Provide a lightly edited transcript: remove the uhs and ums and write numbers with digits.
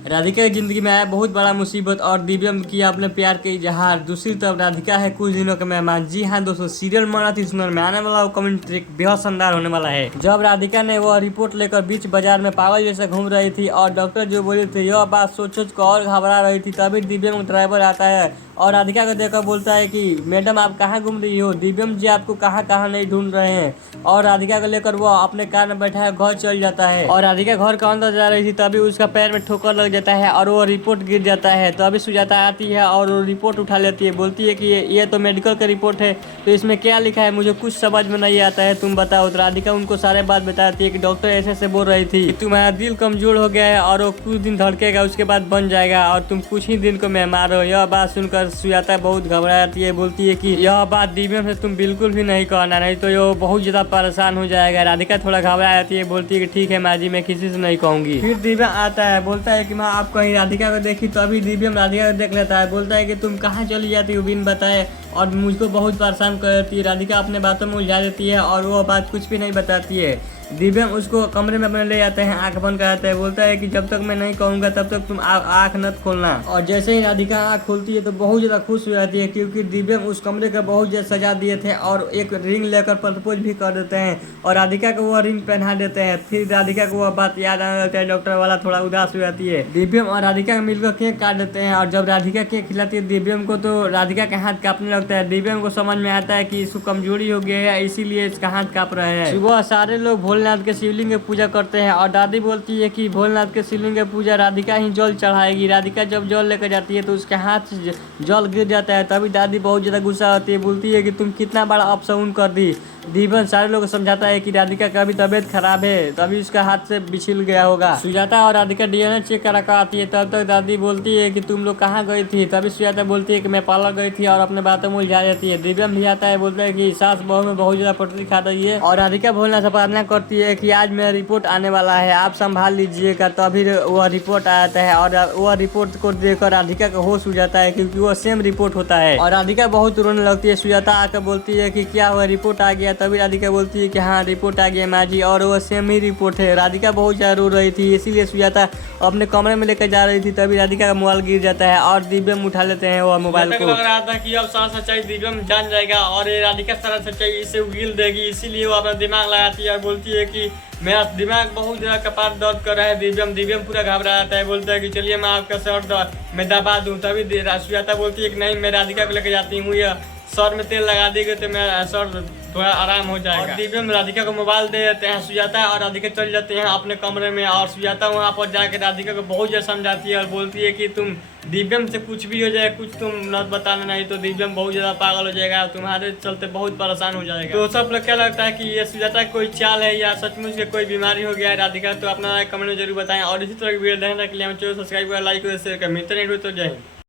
राधिका की जिंदगी में आया बहुत बड़ा मुसीबत और दिव्यम किया अपने प्यार के इजहार। दूसरी तरफ राधिका है कुछ दिनों के मेहमान। जी हाँ दोस्तों, सीरियल मराठी सुनर में आने वाला वो कमेंट एक बेहद शानदार होने वाला है। जब राधिका ने वह रिपोर्ट लेकर बीच बाजार में पागल जैसे घूम रही थी और डॉक्टर जो बोले थे यह बात सोच सोच कर और घबरा रही थी, तभी दिव्यम ड्राइवर आता है और राधिका को देखकर बोलता है कि मैडम आप कहाँ घूम रही हो, दिव्यम जी आपको कहाँ कहाँ नहीं ढूंढ रहे हैं। और राधिका को लेकर वो अपने कार में बैठा है घर चल जाता है और राधिका घर के अंदर जा रही थी, तभी उसका पैर में ठोकर लग जाता है और वो रिपोर्ट गिर जाता है। तभी सुजाता आती है और वो रिपोर्ट उठा लेती है, बोलती है कि ये तो मेडिकल का रिपोर्ट है, तो इसमें क्या लिखा है मुझे कुछ समझ में नहीं आता है, तुम बताओ। तो राधिका उनको सारे बात बताती है कि डॉक्टर ऐसे ऐसे बोल रही थी कि तुम्हारा दिल कमजोर हो गया है और वो कुछ दिन धड़केगा, उसके बाद बन जाएगा और तुम कुछ ही दिन को मेहमान हो। यह बात सुनकर सुजाता बहुत घबरा जाती है, बोलती है कि यह बात दिव्यम से तुम बिल्कुल भी नहीं कहना, नहीं तो ये बहुत ज्यादा परेशान हो जाएगा। राधिका थोड़ा घबरा जाती है, बोलती है कि ठीक है माँ जी, मैं किसी से नहीं कहूंगी। फिर दिव्यम आता है, बोलता है कि माँ आप कहीं राधिका को देखी, तो अभी दिव्यम राधिका को देख लेता है, बोलता है कि तुम कहाँ चली जाती हो बिन बताए और मुझको बहुत परेशान करती है। राधिका अपने बातों में उलझा देती है और वो बात कुछ भी नहीं बताती है। दिव्यम उसको कमरे में अपने ले जाते हैं, आंख बंद कराते हैं, बोलता है कि जब तक मैं नहीं कहूँगा तब तक तुम आंख मत खोलना। और जैसे ही राधिका आंख खोलती है तो बहुत ज़्यादा खुश हो जाती है, क्योंकि दिव्यम उस कमरे का बहुत ज़्यादा सजा दिए थे और एक रिंग लेकर प्रपोज भी कर देते हैं और राधिका को वो रिंग पहना देते हैं। फिर राधिका को वह बात याद आने लगता है, डॉक्टर वाला थोड़ा उदास हो जाती है। दिव्यम और राधिका मिलकर केक काट देते हैं और जब राधिका केक खिलाती है दिव्यम को, तो राधिका का हाथ कांपने लगता है। दिव्यम को समझ में आता है कि इसको कमजोरी हो गई है, इसीलिए इसका हाथ कांप रहे हैं। सुबह सारे लोग भोलेनाथ के शिवलिंग की पूजा करते हैं और दादी बोलती है कि भोलेनाथ के शिवलिंग की पूजा राधिका ही जल चढ़ाएगी। राधिका जब जल लेकर जाती है तो उसके हाथ से जल गिर जाता है, तभी दादी बहुत ज़्यादा गुस्सा होती है, बोलती है कि तुम कितना बड़ा अपशगुन कर दी। दिव्यम सारे लोग को समझाता है कि राधिका का भी तबीयत खराब है, तभी उसका हाथ से बिछिल गया होगा। सुजाता और राधिका डीएनए चेक करा कर आती है, तब तक दादी बोलती है कि तुम लोग कहाँ गई थी। तभी सुजाता बोलती है कि मैं पार्लर गई थी और अपने बातों में उलझा जाती है। दिव्यम भी आता है, बोलता है कि सास बहू में बहुत ज्यादा पटरी खा रही है और राधिका भोलेनाथ से प्रार्थना करती है कि आज मेरा रिपोर्ट आने वाला है, आप संभाल लीजिएगा। तभी वह रिपोर्ट आता है और वह रिपोर्ट को देखकर राधिका का होश उड़ जाता है, क्योंकि वह सेम रिपोर्ट होता है और राधिका बहुत रोने लगती है। सुजाता आकर बोलती है कि क्या हुआ, रिपोर्ट आ गया। तभी राधिका बोलती है कि हाँ रिपोर्ट आ गया माँ जी, और वो सेम ही रिपोर्ट है। राधिका बहुत ज़्यादा रो रही थी, इसीलिए सुजाता अपने कमरे में लेकर जा रही थी, तभी राधिका का मोबाइल गिर जाता है और दिव्यम उठा लेते हैं वो मोबाइल को। लग रहा था कि अब सारा सच्चाई दिव्यम जान जाएगा और ये राधिका सारा सच्चाई इसे उगील देगी, इसीलिए वो अपना दिमाग लगाती है और बोलती है कि मेरा दिमाग बहुत ज़्यादा कपार दर्द कर रहा है। दिव्यम पूरा घबरा जाता है, बोलता है कि चलिए मैं आपका सर मैं दबा दूँ। तभी सुजाता बोलती है कि नहीं, मैं राधिका को लेकर जाती हूँ, या सर में तेल लगा देगी तो मेरा सर थोड़ा आराम हो जाएगा। और दिव्यम राधिका को मोबाइल दे देते हैं सुजाता और राधिका चल जाते हैं अपने कमरे में और सुजाता वहाँ पर जाकर राधिका को बहुत ज़्यादा समझाती है और बोलती है कि तुम दिव्यम से कुछ भी हो जाए, कुछ तुम न बताना, नहीं तो दिव्यम बहुत ज़्यादा पागल हो जाएगा, तुम्हारे चलते बहुत परेशान हो जाएगा। तो सब लोग क्या लगता है कि ये सुजाता कोई चाल है या सचमुच के कोई बीमारी हो गया है राधिका, तो अपना कमेंट में जरूर बताएं और इसी तरह की वीडियो देखने के लिए हम चैनल सब्सक्राइब कर, लाइक और शेयर कर। मिलते हैं तो जय हिंद।